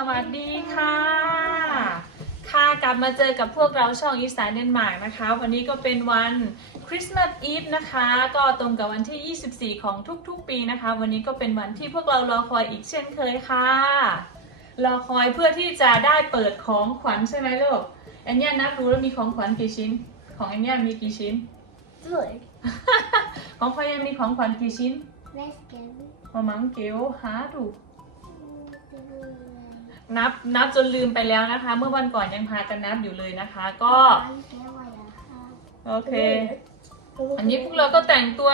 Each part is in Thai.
สวัสดีค่ะ ค่ะกลับมาเจอกับพวกเราช่องอีสานเดนมาร์กนะคะ วันนี้ก็เป็นวันคริสต์มาสอีฟนะคะ ก็ตรงกับวันที่ 24 ของทุกๆ ปีนะคะ วันนี้ก็เป็นวันที่พวกเรารอคอยอีกเช่นเคยค่ะ รอคอยเพื่อที่จะได้เปิดของขวัญใช่ไหมลูกแอนเนี่ยนับดูแล้วมีของขวัญกี่ชิ้น ของแอนเนี่ยมีกี่ชิ้น Tvåg. ของพ่อยังมีของขวัญกี่ชิ้น Väskan. มามังเกลหาดู นับนับจนลืมไปแล้วนะคะ เมื่อวันก่อนยังพากันนับอยู่เลยนะคะ ก็โอเค อันนี้พวกเราก็แต่งตัว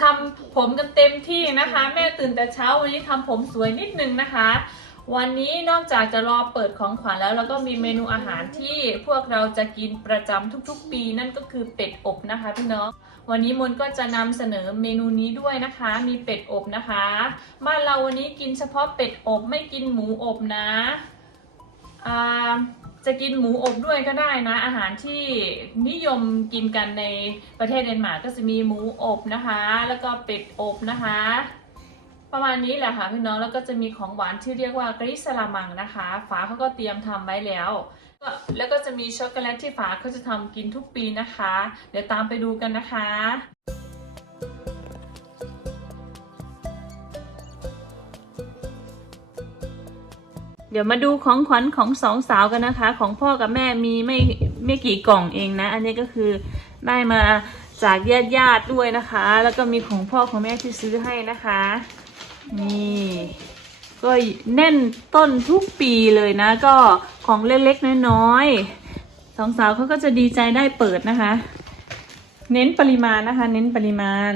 ทำผมกันเต็มที่นะคะ แม่ตื่นแต่เช้าวันนี้ทำผมสวยนิดนึงนะคะ วันนี้นอกจากจะรอเปิดของขวัญแล้วเราก็มีเมนูอาหารที่พวกเราจะกินประจำทุกๆ ปีนั่นก็คือเป็ดอบนะคะพี่น้อง วันนี้มนก็จะนำเสนอเมนูนี้ด้วยนะคะ มีเป็ดอบนะคะ บ้านเราวันนี้กินเฉพาะเป็ดอบไม่กินหมูอบนะจะกินหมูอบด้วยก็ได้นะ อาหารที่นิยมกินกันในประเทศเดนมาร์กก็จะมีหมูอบนะคะ แล้วก็เป็ดอบนะคะ ประมาณนี้แหละค่ะพี่น้องแล้วก็จะมีของหวานที่เรียกว่ากริสลามังนะคะ ฝาเขาก็เตรียมทำไว้แล้วก็แล้วก็จะมีช็อกโกแลตที่ฝาเขาจะทำกินทุกปีนะคะ เดี๋ยวตามไปดูกันนะคะเดี๋ยวมาดูของขวัญของสองสาวกันนะคะ ของพ่อกับแม่มีไม่ไม่กี่กล่องเองนะ อันนี้ก็คือได้มาจากญาติญาติด้วยนะคะ แล้วก็มีของพ่อของแม่ที่ซื้อให้นะคะ นี่ ก็แน่นต้นทุกปีเลยนะ ก็ของเล็กๆน้อยๆสองสาวเขาก็จะดีใจได้เปิดนะคะ เน้นปริมาณนะคะ เน้นปริมาณ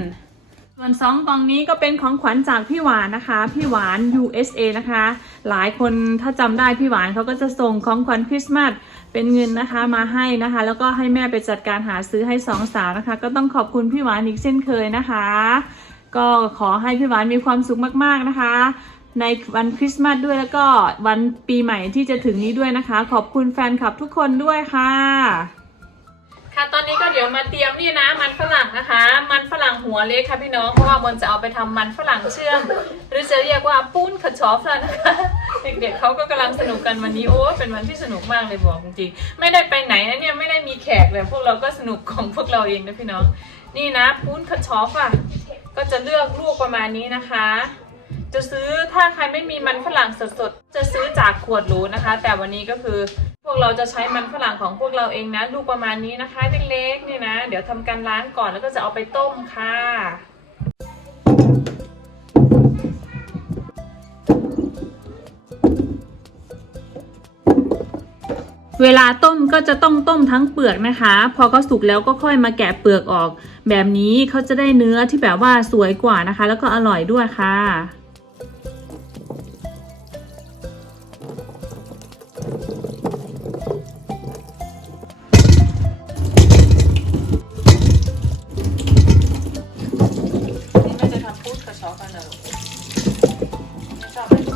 ส่วนสองกล่องนี้ก็เป็นของขวัญจากพี่หวานนะคะ พี่หวาน USA นะคะ หลายคนถ้าจำได้พี่หวานเขาก็จะส่งของขวัญคริสต์มาสเป็นเงินนะคะมาให้นะคะ แล้วก็ให้แม่ไปจัดการหาซื้อให้สองสาวนะคะ ก็ต้องขอบคุณพี่หวานอีกเช่นเคยนะคะ ก็ขอให้พี่หวานมีความสุขมากๆนะคะ ในวันคริสต์มาสด้วยแล้วก็วันปีใหม่ที่จะถึงนี้ด้วยนะคะ ขอบคุณแฟนคลับทุกคนด้วยค่ะ ค่ะตอนนี้ก็เดี๋ยวมาเตรียมนี่นะ มันฝรั่งนะคะ มันฝรั่งหัวเล็กค่ะพี่น้องเพราะว่ามนจะเอาไปทำมันฝรั่งเชื่อม หรือจะเรียกว่าปุ้นขะชอฟแล้วนะคะเด็กๆเขาก็กำลังสนุกกันวันนี้โอ้เป็นวันที่สนุกมากเลยบอกจริงๆไม่ได้ไปไหนนะเนี่ยไม่ได้มีแขกเลยพวกเราก็สนุกของพวกเราเองนะพี่น้อง นี่นะปุ้นขะชอฟอะ ก็จะเลือกลูกประมาณนี้นะคะ จะซื้อถ้าใครไม่มีมันฝรั่งสดๆ จะซื้อจากขวดรู้นะคะ แต่วันนี้ก็คือพวกเราจะใช้มันฝรั่งของพวกเราเองนะ ลูกประมาณนี้นะคะเล็กๆนี่นะ เดี๋ยวทำการล้างก่อนแล้วก็จะเอาไปต้มค่ะ เวลาต้มก็จะต้องต้มทั้งเปลือกนะคะ พอเขาสุกแล้วก็ค่อยมาแกะเปลือกออก แบบนี้เขาจะได้เนื้อที่แบบว่าสวยกว่านะคะ แล้วก็อร่อยด้วยค่ะนี่แม่จะทำพูดกระชอกกันเหรอไม่ชอบไหม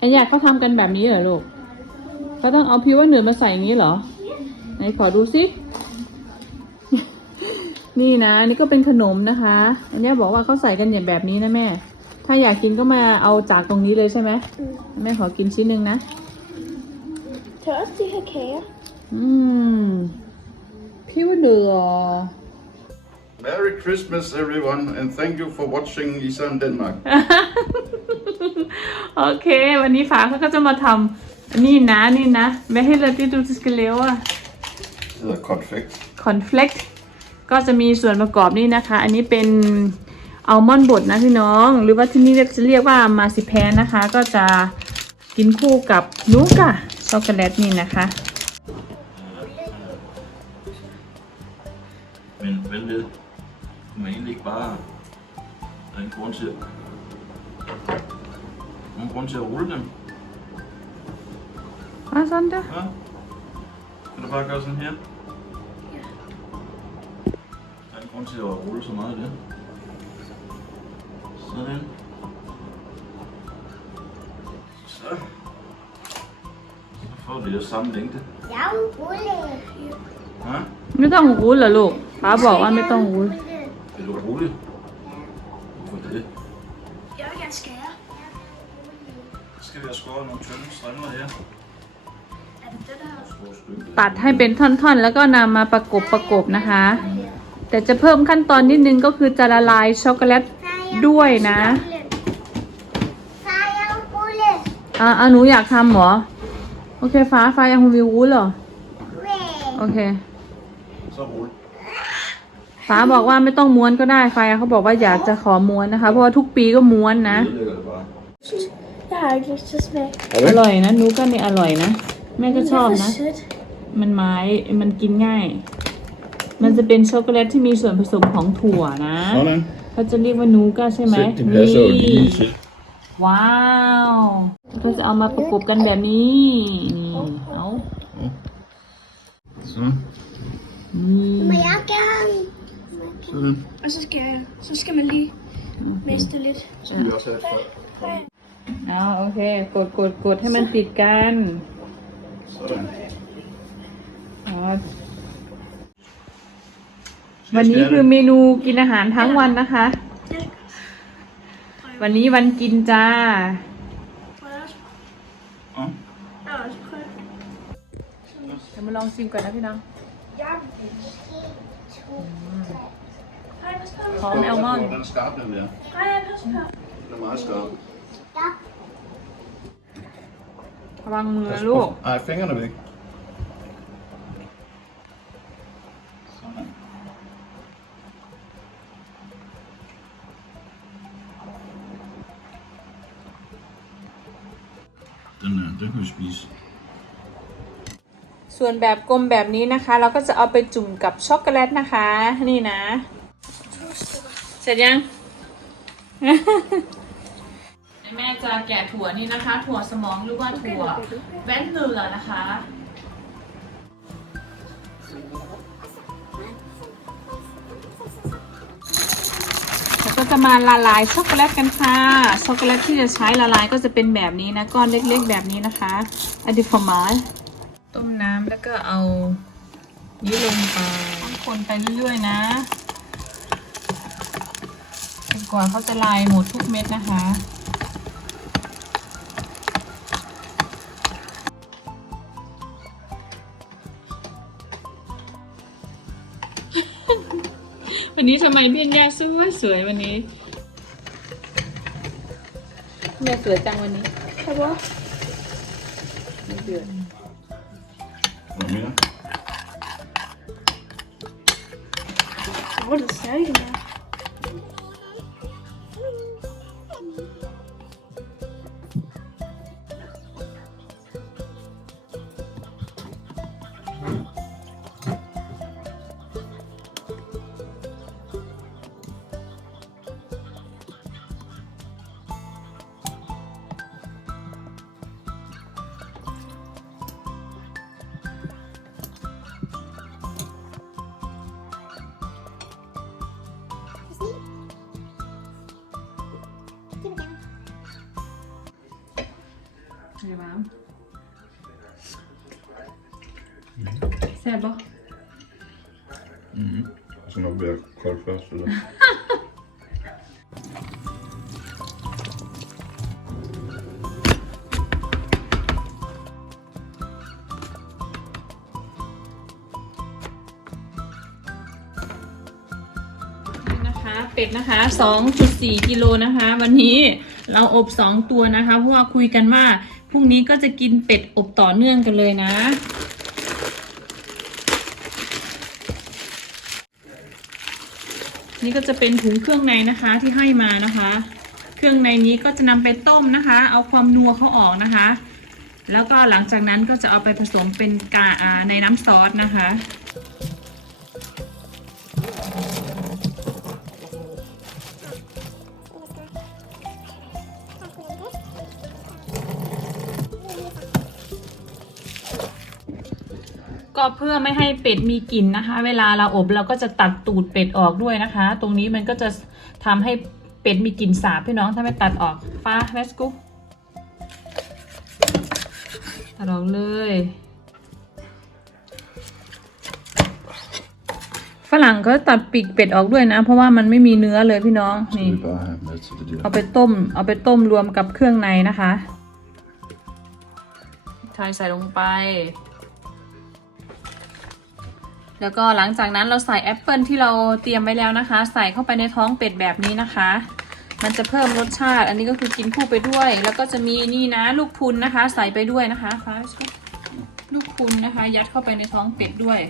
ไอ้ยาเขาทำกันแบบนี้เหรอลูกเขาต้องเอาพิวว่าเหนือมาใส่อย่างนี้เหรอไหนขอดูสินี่นะนี่ก็เป็นขนมนะคะ อันนี้บอกว่าเขาใส่กันอย่างแบบนี้นะแม่ ถ้าอยากกินก็มาเอาจากตรงนี้เลยใช่ไหมแม่ขอกินชิ้นหนึ่งนะ Törs till kaka. อืมพิวเหลือ Merry Christmas, everyone, and thank you for watching Isan Denmark. โอเค วันนี้ฟ้าเขาก็จะมาทำนี่นะนี่นะไม่ให้เลยที่ดูสเกลเลวอะ Det hedder konfekt. คอนเฟลกก็จะมีส่วนประกอบนี่นะคะ อันนี้เป็นอัลมอนด์บดนะพี่น้อง หรือว่าที่นี่เรียกจะเรียกว่ามาซิแพนนะคะ ก็จะกินคู่กับนูกะช็อกโกแลตนี่นะคะ Men vent lidt. Du må egentlig ikke bare... Der er en grund til... Nogen grund til at rulle dem. อาซันเดอ Ja? Kan du bare gøre sådan her? Der er en grund til at rulle så meget der. Sådan. Så. Så får vi det samme længde. Jeg ruller. Ja? ไม่ต้องรู้เหรอลูกป้าบอกว่าไม่ต้องรู้ Vil du rulle? Så skal vi have skåret nogle tynde strimler her. Er det det der? Store stykke. ตัดให้เป็นท่อนๆ แล้วก็นำมาประกบประกบนะคะ แต่จะเพิ่มขั้นตอนนิดนึงก็คือจะละลายช็อกโกแลตด้วยนะฟ้ายังกูเลยอ่าอ่าหนูอยากทำเหรอ โอเค ฟ้าฟ้ายังคงวิววู้เหรอเว้ยโอเค Så rulle. ฟ้าบอกว่าไม่ต้องม้วนก็ได้ ฟ้าเขาบอกว่าอยากจะขอม้วนนะคะ เพราะว่าทุกปีก็ม้วนนะ Ødelægger det bare. Jeg har ikke lyst til at smage. อร่อยนะนูก็นี่อร่อยนะ แม่ก็ชอบนะ sødt. มันไม้มันกินง่าย มันจะเป็นช็อกโกแลตที่มีส่วนผสมของถั่วนะ Sådan. เขาจะเรียกว่านูก้าใช่ไหม Sæt din passer jo lige til. ว้าวก็จะเอามาประกบกันแบบนี้นี่เอา Så. นี่ Men jeg gerne. Sådan. Og så skal, jeg, så skal man lige miste lidt. Så skal vi også have folk. เอาโอเค กดกดกดให้มันติดกัน Sådan. อ๋อวันนี้คือเมนูกินอาหารทั้งวันนะคะ วันนี้วันกินจ้า Ja. Jeg har også prøvet. เดี๋ยวมาลองชิมก่อนนะพี่น้อง Jeg vil Hej, pas på. หอมแอลมอนด์ ระวังมือลูก Ej, fingrene væk. Sådan. Den, er, den kan vi spise. ส่วนแบบกลมแบบนี้นะคะ เราก็จะเอาไปจุ่มกับช็อกโกแลตนะคะ นี่นะ เสร็จยังแม่ จะแกะถั่วนี่นะคะ ถั่วสมองหรือว่าถั่วแว่นเนือนะคะ แล้วก็จะมาละลายช็อกโกแลตกันค่ะ ช็อกโกแลตที่จะใช้ละลายก็จะเป็นแบบนี้นะ ก้อนเล็กๆแบบนี้นะคะอดิฟอร์มาต้มน้ำแล้วก็เอานี้ลงไปคนไปเรื่อยๆนะจนกว่าเขาจะลายหมดทุกเม็ดนะคะ วันนี้ทำไมพี่ย่าสวยสวยวันนี้แม่สวยจังวันนี้ Kan du ไม่เดือด Hvad mener Hvor er det særligt, den er. Skal det Ser du? Mm-hmm. Så nok være koldt først, eller? นี่นะคะเป็ดนะคะ 2.4 กิโลนะคะ วันนี้เราอบ 2 ตัวนะคะ เพราะว่าคุยกันว่าพรุ่งนี้ก็จะกินเป็ดอบต่อเนื่องกันเลยนะ นี่ก็จะเป็นถุงเครื่องในนะคะที่ให้มานะคะ เครื่องในนี้ก็จะนำไปต้มนะคะ เอาความนัวเขาออกนะคะ แล้วก็หลังจากนั้นก็จะเอาไปผสมเป็นกาในน้ำซอสนะคะ ก็เพื่อไม่ให้เป็ดมีกลิ่นนะคะ เวลาเราอบเราก็จะตัดตูดเป็ดออกด้วยนะคะ ตรงนี้มันก็จะทำให้เป็ดมีกลิ่นสาบพี่น้องถ้าไม่ตัดออกฟ้าเวสกุตัดออกเลยฝรั่งก็ตัดปีกเป็ดออกด้วยนะ เพราะว่ามันไม่มีเนื้อเลยพี่น้องนี่เอาไปต้ม เอาไปต้มรวมกับเครื่องในนะคะไทยใส่ลงไป แล้วก็หลังจากนั้นเราใส่แอปเปิลที่เราเตรียมไว้แล้วนะคะ ใส่เข้าไปในท้องเป็ดแบบนี้นะคะ มันจะเพิ่มรสชาติ อันนี้ก็คือกินคู่ไปด้วย แล้วก็จะมีนี่นะลูกพุนนะคะ ใส่ไปด้วยนะคะฟ้าลูกพุนนะคะ ยัดเข้าไปในท้องเป็ดด้วย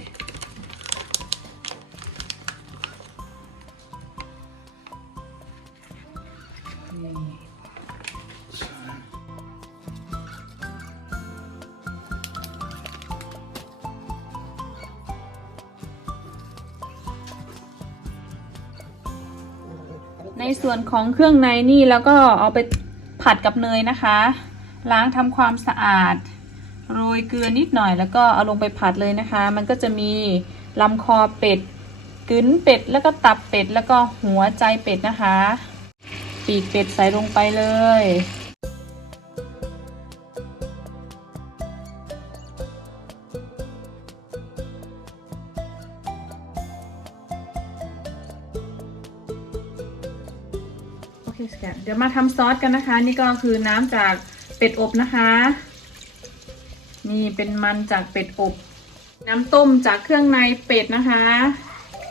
ในส่วนของเครื่องในนี่แล้วก็เอาไปผัดกับเนยนะคะ ล้างทำความสะอาด โรยเกลือนิดหน่อย แล้วก็เอาลงไปผัดเลยนะคะ มันก็จะมีลำคอเป็ดกึ้นเป็ดแล้วก็ตับเป็ดแล้วก็หัวใจเป็ดนะคะ ปีกเป็ดใส่ลงไปเลย เคสแกนเดี๋ยวมาทำซอสกันนะคะ นี่ก็คือน้ำจากเป็ดอบนะคะ นี่เป็นมันจากเป็ดอบ น้ำต้มจากเครื่องในเป็ดนะคะ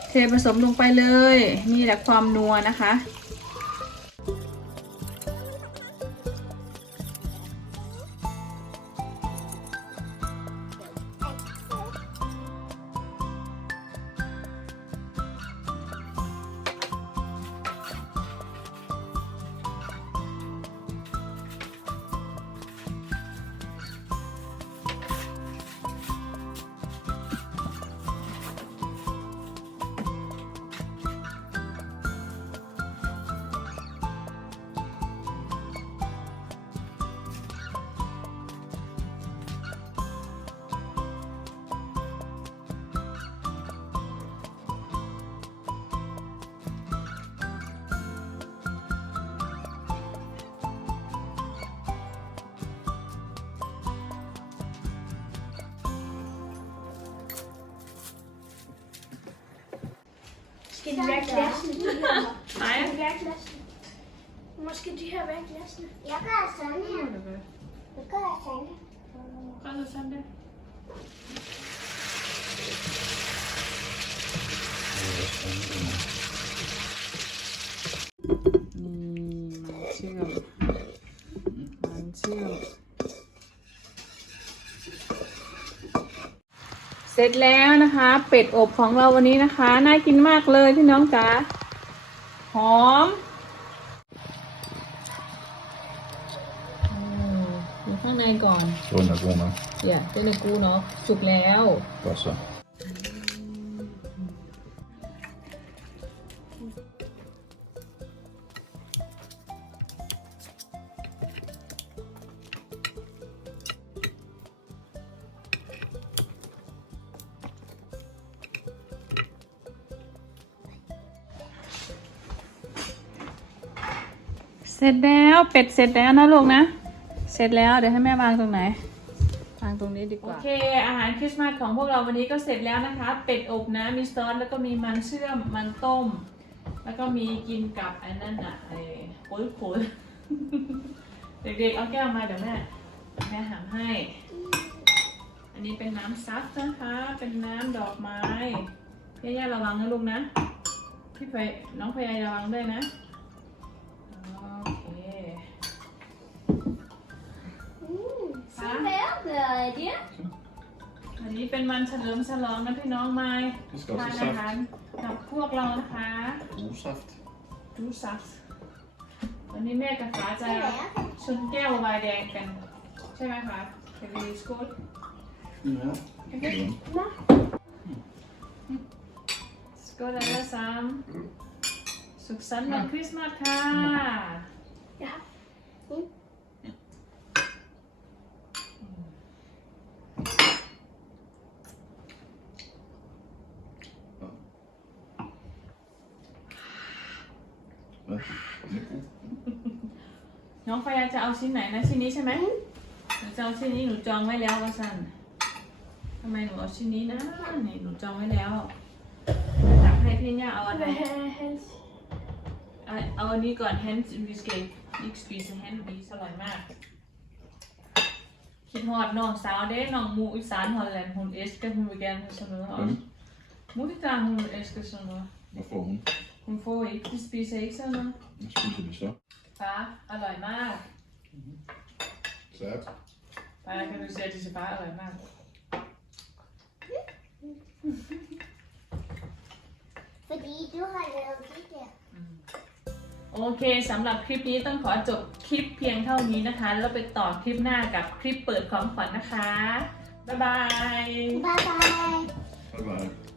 เทผสมลงไปเลย นี่แหละความนัวนะคะ Skal de være glassene? Nej. Skal de være glassene? Måske de her være glassene? Jeg gør sådan her. Jeg gør sådan her. Gør så sådan der. Sådan der. ร็จแล้วนะคะ เป็ดอบของเราวันนี้นะคะ น่ากินมากเลยพี่น้องจ๋าหอมอืมอยู่ข้างในก่อน Zo naar binnen. อย่าเจนกูเนาะสุกแล้ว Passen. เสร็จแล้วเป็ดเสร็จแล้วนะลูกนะ เสร็จแล้วเดี๋ยวให้แม่วางตรงไหนวางตรงนี้ดีกว่า โอเค อาหารคริสต์มาสของพวกเราวันนี้ก็เสร็จแล้วนะคะ เป็ดอบนะมีซอสแล้วก็มีมันเชื่อมมันต้ม แล้วก็มีกินกับไอ้นั่นอะไอ้โขยโขยเด็กๆเอาแก้วมาเดี๋ยวแม่แม่หามให้ อันนี้เป็นน้ำซับนะคะ เป็นน้ำดอกไม้ย่าๆระวังนะลูกนะพี่ไฟน้องพยายระวังด้วยนะ Zoveel je? อันนี้เป็นวันเฉลิมฉลองนะพี่น้องไม้ Dus ทาน dat is อา zacht. หารกับพวกเรานะคะ Oerzacht. ดูซักวันนี้แม่กับฟ้าจะชนแก้ววายแดงกัน ใช่ไหมคะเฮลีสกูด Ja. สกูดแล้วซ้ำสุขสันต์วันคริสต์มาสค่ะ Ja. น้องไฟยาจะเอาชิ้นไหนนะชิ้นนี้ใช่ไหมหนูจะเอาชิ้นนี้หนูจองไว้แล้วว่าสันทำไมหนูเอาชิ้นนี้นะนี่หนูจองไว้แล้วจับให้พี่เนี่ยเอาอันไหน Hands. เอาเอาอันนี้ก่อนแฮนด์วิสเกตอีกสปีสแฮนด์วีอร่อยมาก คิดฮอดน้องสาวเด้น้องหมูอีสานฮอลแลนด์ฮุนเอสกับฮุนวิแกนฮุนเนอร์ Hvem? Moet ik daar hun æske sådan noget? Hvad får hun? Hun får ikke, de spiser ikke sådan noget. Hvad spiser vi så? Far, aløj mad. Sæt. Far, kan du se, at de ser bare aløj mad. Fordi du har lavet det der. โอเคสำหรับคลิปนี้ต้องขอจบคลิปเพียงเท่านี้นะคะ แล้วไปต่อคลิปหน้ากับคลิปเปิดของขวัญนะคะ บ๊ายบาย Bye bye.